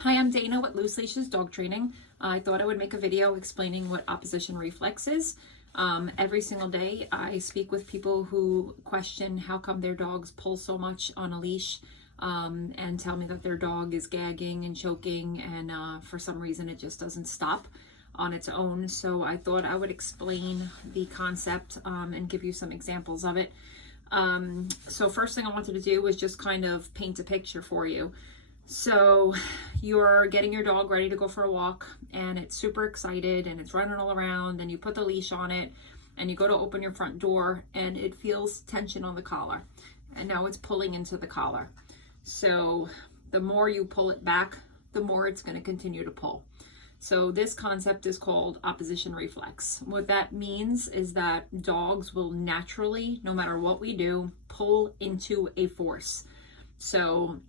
Hi, I'm Dana with Loose Leashes Dog Training. I thought I would make a video explaining what opposition reflex is. Every single day I speak with people who question how come their dogs pull so much on a leash and tell me that their dog is gagging and choking and for some reason it just doesn't stop on its own. So I thought I would explain the concept and give you some examples of it. So first thing I wanted to do was just kind of paint a picture for you. So you're getting your dog ready to go for a walk and it's super excited and it's running all around, and you put the leash on it and you go to open your front door and it feels tension on the collar, and now it's pulling into the collar. So the more you pull it back, the more it's going to continue to pull. So this concept is called opposition reflex. What that means is that dogs will naturally, no matter what we do, pull into a force. So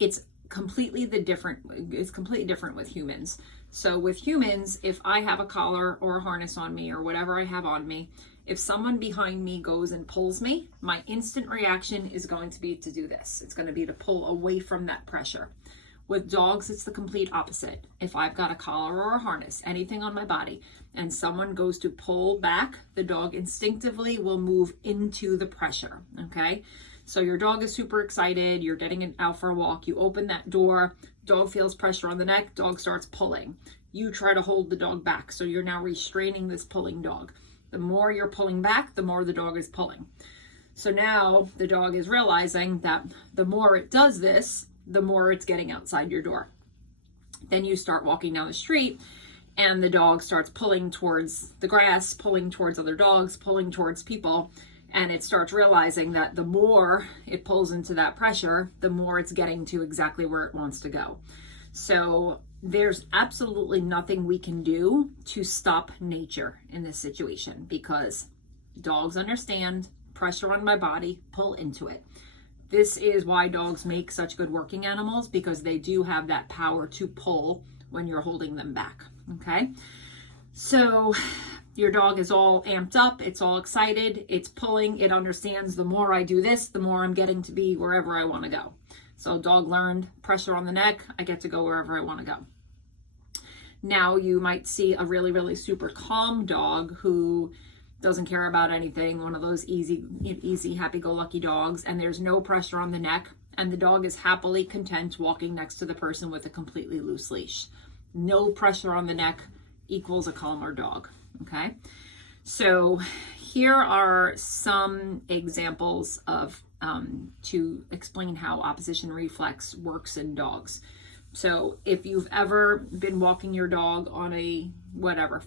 it's completely different with humans. So with humans, if I have a collar or a harness on me or whatever I have on me, if someone behind me goes and pulls me, my instant reaction is going to be to do this. It's going to be to pull away from that pressure. With dogs, it's the complete opposite. If I've got a collar or a harness, anything on my body, and someone goes to pull back, the dog instinctively will move into the pressure, okay? So your dog is super excited, you're getting it out for a walk, you open that door, dog feels pressure on the neck, dog starts pulling. You try to hold the dog back, so you're now restraining this pulling dog. The more you're pulling back, the more the dog is pulling. So now the dog is realizing that the more it does this, the more it's getting outside your door. Then you start walking down the street and the dog starts pulling towards the grass, pulling towards other dogs, pulling towards people. And it starts realizing that the more it pulls into that pressure, the more it's getting to exactly where it wants to go. So there's absolutely nothing we can do to stop nature in this situation, because dogs understand pressure on my body, pull into it. This is why dogs make such good working animals, because they do have that power to pull when you're holding them back, okay? So your dog is all amped up, it's all excited, it's pulling, it understands the more I do this, the more I'm getting to be wherever I want to go. So dog learned pressure on the neck, I get to go wherever I want to go. Now you might see a really super calm dog who doesn't care about anything, one of those easy happy-go-lucky dogs, and there's no pressure on the neck, and the dog is happily content walking next to the person with a completely loose leash. No pressure on the neck equals a calmer dog, okay? So here are some examples of to explain how opposition reflex works in dogs. So if you've ever been walking your dog on a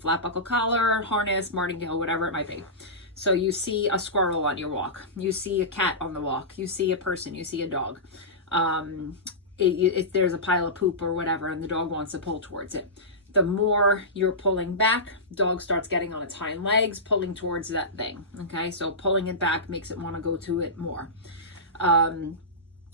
flat buckle collar, harness, martingale, whatever it might be. So you see a squirrel on your walk, you see a cat on the walk, you see a person, you see a dog. If there's a pile of poop or whatever and the dog wants to pull towards it, the more you're pulling back, dog starts getting on its hind legs, pulling towards that thing, okay? So pulling it back makes it want to go to it more.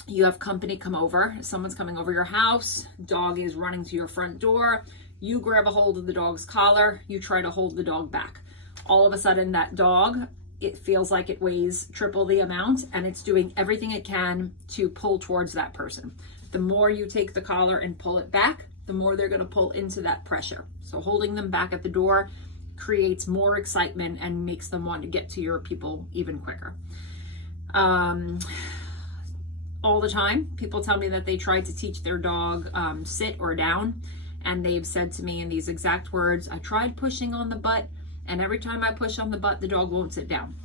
You have company come over, someone's coming over your house, dog is running to your front door, you grab a hold of the dog's collar, you try to hold the dog back. All of a sudden that dog, it feels like it weighs triple the amount and it's doing everything it can to pull towards that person. The more you take the collar and pull it back, the more they're going to pull into that pressure. So holding them back at the door creates more excitement and makes them want to get to your people even quicker. All the time, people tell me that they tried to teach their dog sit or down, and they've said to me in these exact words, I tried pushing on the butt, and every time I push on the butt, the dog won't sit down.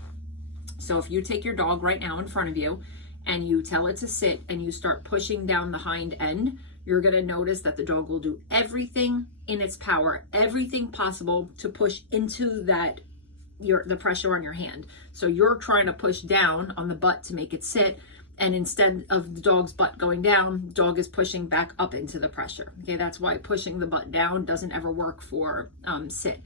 So if you take your dog right now in front of you and you tell it to sit and you start pushing down the hind end, you're going to notice that the dog will do everything in its power, everything possible to push into the pressure on your hand. So you're trying to push down on the butt to make it sit, and instead of the dog's butt going down, dog is pushing back up into the pressure. Okay, that's why pushing the butt down doesn't ever work for sit.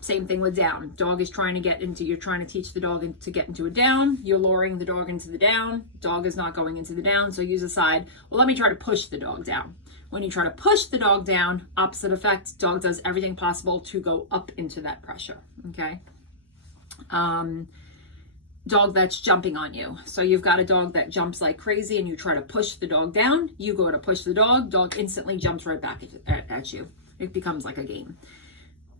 Same thing with down. Dog is trying to get into, you're trying to teach the dog to get into a down, you're lowering the dog into the down, dog is not going into the down, so use a side. Well, let me try to push the dog down. When you try to push the dog down, opposite effect, dog does everything possible to go up into that pressure, okay? dog that's jumping on you. So you've got a dog that jumps like crazy and you try to push the dog down. You go to push the dog instantly jumps right back at you. It becomes like a game.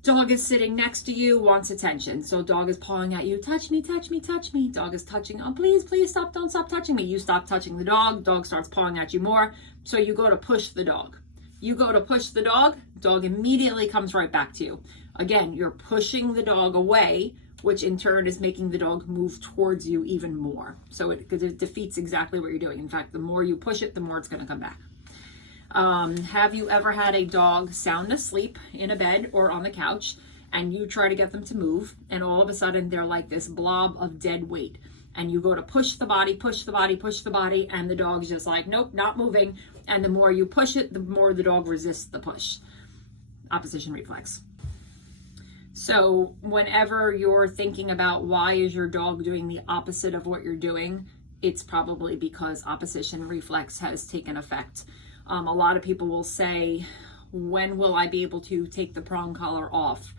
Dog is sitting next to you, wants attention. So dog is pawing at you, touch me, touch me, touch me. Dog is touching, oh, please, please stop, don't stop touching me. You stop touching the dog starts pawing at you more. So you go to push the dog. You go to push the dog immediately comes right back to you. Again, you're pushing the dog away, which in turn is making the dog move towards you even more. So it defeats exactly what you're doing. In fact, the more you push it, the more it's going to come back. Have you ever had a dog sound asleep in a bed or on the couch and you try to get them to move and all of a sudden they're like this blob of dead weight and you go to push the body, push the body, push the body, and the dog's just like, nope, not moving. And the more you push it, the more the dog resists the push. Opposition reflex. So whenever you're thinking about why is your dog doing the opposite of what you're doing, it's probably because opposition reflex has taken effect. A lot of people will say, when will I be able to take the prong collar off?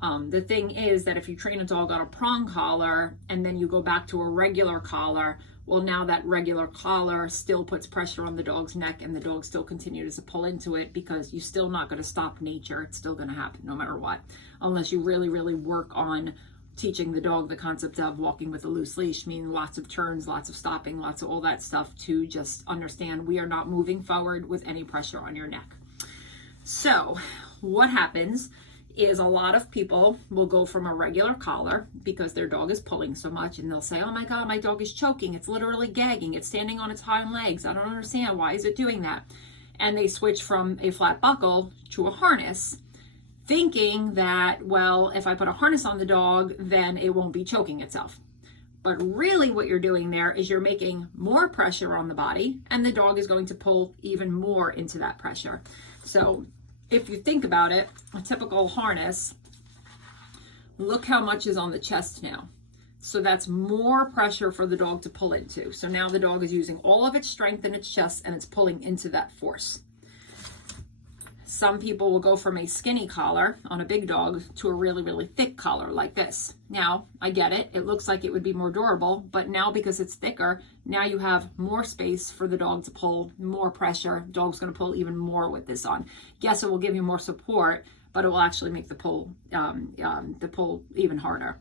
The thing is that if you train a dog on a prong collar and then you go back to a regular collar, well, now that regular collar still puts pressure on the dog's neck and the dog still continues to pull into it because you're still not going to stop nature. It's still going to happen no matter what, unless you really, really work on teaching the dog the concept of walking with a loose leash, meaning lots of turns, lots of stopping, lots of all that stuff to just understand we are not moving forward with any pressure on your neck. So what happens is a lot of people will go from a regular collar because their dog is pulling so much and they'll say, oh my God, my dog is choking. It's literally gagging. It's standing on its hind legs. I don't understand. Why is it doing that? And they switch from a flat buckle to a harness, thinking that, well, if I put a harness on the dog, then it won't be choking itself. But really what you're doing there is you're making more pressure on the body and the dog is going to pull even more into that pressure. So if you think about it, a typical harness, look how much is on the chest now. So that's more pressure for the dog to pull into. So now the dog is using all of its strength in its chest and it's pulling into that force. Some people will go from a skinny collar on a big dog to a really, really thick collar like this. Now, I get it. It looks like it would be more durable, but now because it's thicker, now you have more space for the dog to pull, more pressure. Dog's going to pull even more with this on. Yes, it will give you more support, but it will actually make the pull even harder.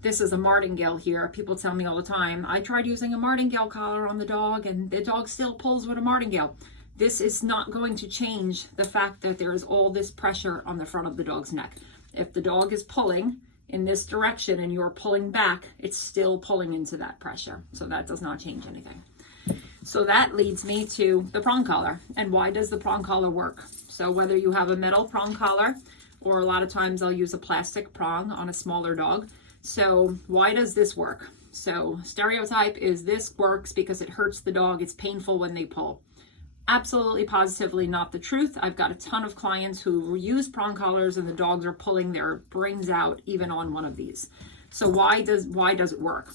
This is a martingale here. People tell me all the time, I tried using a martingale collar on the dog and the dog still pulls with a martingale. This is not going to change the fact that there is all this pressure on the front of the dog's neck. If the dog is pulling in this direction and you're pulling back, it's still pulling into that pressure. So that does not change anything. So that leads me to the prong collar. And why does the prong collar work? So whether you have a metal prong collar or a lot of times I'll use a plastic prong on a smaller dog. So why does this work? So stereotype is this works because it hurts the dog. It's painful when they pull. Absolutely positively not the truth. I've got a ton of clients who use prong collars and the dogs are pulling their brains out even on one of these. So why does it work?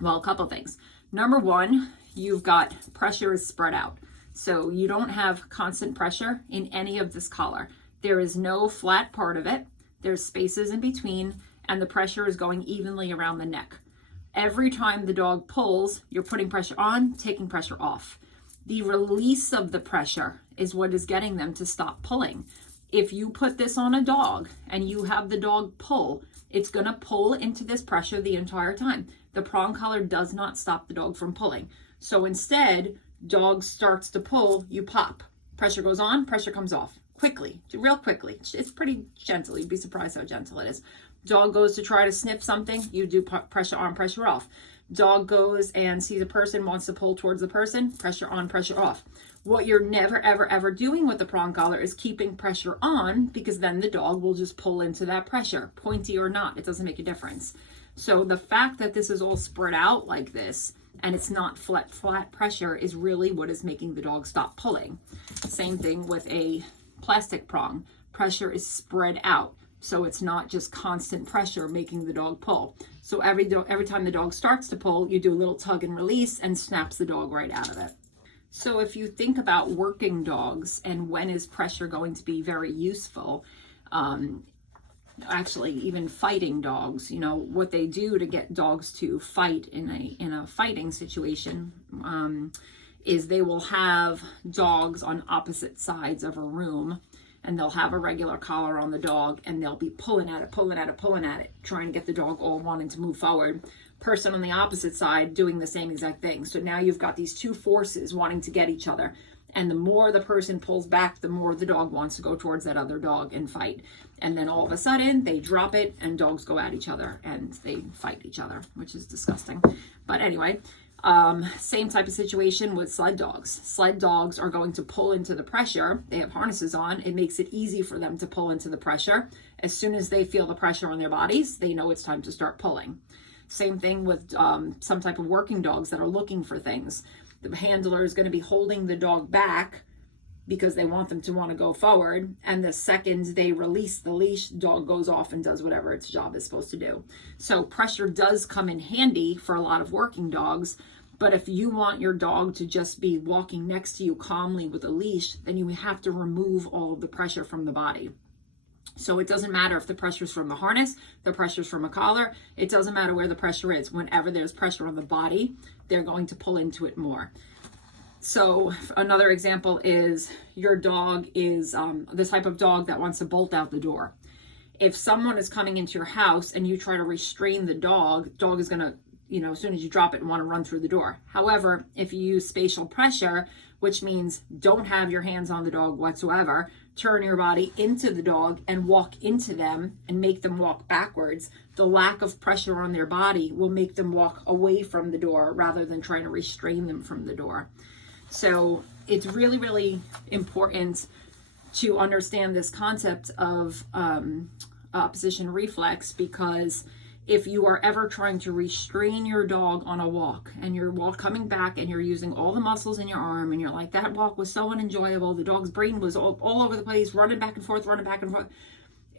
Well, a couple things. Number one, you've got pressure is spread out. So you don't have constant pressure in any of this collar. There is no flat part of it. There's spaces in between and the pressure is going evenly around the neck. Every time the dog pulls, you're putting pressure on, taking pressure off. The release of the pressure is what is getting them to stop pulling. If you put this on a dog and you have the dog pull, it's going to pull into this pressure the entire time. The prong collar does not stop the dog from pulling. So instead, dog starts to pull, you pop. Pressure goes on, pressure comes off. Quickly, real quickly. It's pretty gentle. You'd be surprised how gentle it is. Dog goes to try to sniff something, you do pressure on, pressure off. Dog goes and sees a person, wants to pull towards the person, pressure on, pressure off. What you're never, ever, ever doing with the prong collar is keeping pressure on because then the dog will just pull into that pressure, pointy or not. It doesn't make a difference. So the fact that this is all spread out like this and it's not flat pressure is really what is making the dog stop pulling. Same thing with a plastic prong. Pressure is spread out. So it's not just constant pressure making the dog pull. So every time the dog starts to pull, you do a little tug and release and snaps the dog right out of it. So if you think about working dogs and when is pressure going to be very useful, actually even fighting dogs, you know, what they do to get dogs to fight in a fighting situation, is they will have dogs on opposite sides of a room, and they'll have a regular collar on the dog, and they'll be pulling at it, trying to get the dog all wanting to move forward. Person on the opposite side doing the same exact thing. So now you've got these two forces wanting to get each other. And the more the person pulls back, the more the dog wants to go towards that other dog and fight. And then all of a sudden, they drop it, and dogs go at each other, and they fight each other, which is disgusting. But anyway, same type of situation with sled dogs. Sled dogs are going to pull into the pressure. They have harnesses on. It makes it easy for them to pull into the pressure. As soon as they feel the pressure on their bodies, they know it's time to start pulling. Same thing with some type of working dogs that are looking for things. The handler is going to be holding the dog back because they want them to want to go forward. And the second they release the leash, dog goes off and does whatever its job is supposed to do. So pressure does come in handy for a lot of working dogs. But if you want your dog to just be walking next to you calmly with a leash, then you have to remove all of the pressure from the body. So it doesn't matter if the pressure's from the harness, the pressure's from a collar, it doesn't matter where the pressure is. Whenever there's pressure on the body, they're going to pull into it more. So another example is your dog is the type of dog that wants to bolt out the door. If someone is coming into your house and you try to restrain the dog is going to, you know, as soon as you drop it, want to run through the door. However, if you use spatial pressure, which means don't have your hands on the dog whatsoever, turn your body into the dog and walk into them and make them walk backwards, the lack of pressure on their body will make them walk away from the door rather than trying to restrain them from the door. So it's really, really important to understand this concept of opposition reflex, because if you are ever trying to restrain your dog on a walk and you're coming back and you're using all the muscles in your arm and you're like, that walk was so unenjoyable, the dog's brain was all over the place, running back and forth,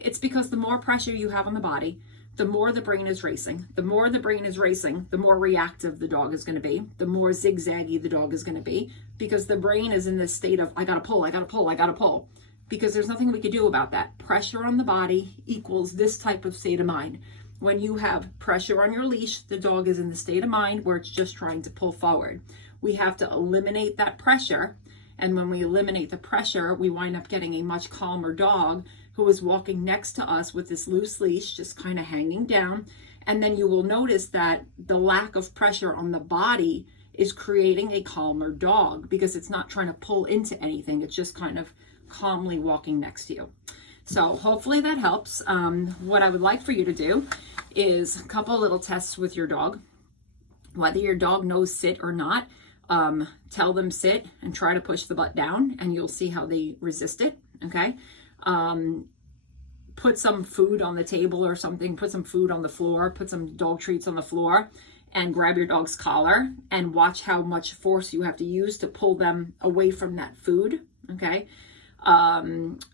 it's because the more pressure you have on the body, the more the brain is racing. The more the brain is racing, the more reactive the dog is going to be, the more zigzaggy the dog is going to be, because the brain is in this state of, I gotta pull, because there's nothing we can do about that. Pressure on the body equals this type of state of mind. When you have pressure on your leash, the dog is in the state of mind where it's just trying to pull forward. We have to eliminate that pressure. And when we eliminate the pressure, we wind up getting a much calmer dog who is walking next to us with this loose leash, just kind of hanging down. And then you will notice that the lack of pressure on the body is creating a calmer dog because it's not trying to pull into anything. It's just kind of calmly walking next to you. So hopefully that helps. What I would like for you to do is a couple little tests with your dog. Whether your dog knows sit or not, tell them sit and try to push the butt down, and you'll see how they resist it, okay? Put some food on the table or something, put some food on the floor, put some dog treats on the floor, and grab your dog's collar and watch how much force you have to use to pull them away from that food, okay?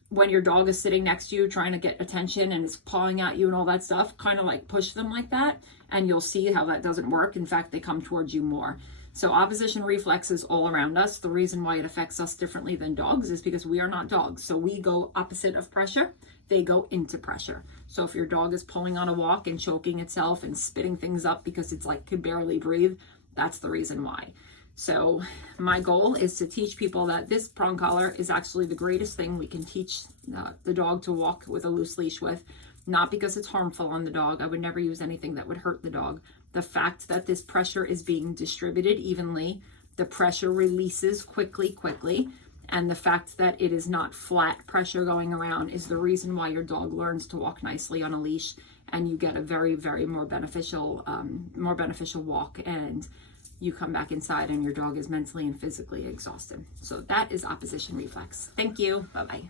When your dog is sitting next to you trying to get attention and is pawing at you and all that stuff, kind of like push them like that, and you'll see how that doesn't work. In fact, they come towards you more. So opposition reflex is all around us. The reason why it affects us differently than dogs is because we are not dogs. So we go opposite of pressure, they go into pressure. So if your dog is pulling on a walk and choking itself and spitting things up because it's like could barely breathe, that's the reason why. So my goal is to teach people that this prong collar is actually the greatest thing we can teach the dog to walk with a loose leash with, not because it's harmful on the dog. I would never use anything that would hurt the dog. The fact that this pressure is being distributed evenly, the pressure releases quickly, and the fact that it is not flat pressure going around is the reason why your dog learns to walk nicely on a leash, and you get a very, very more beneficial walk, and you come back inside and your dog is mentally and physically exhausted. So that is opposition reflex. Thank you. Bye-bye.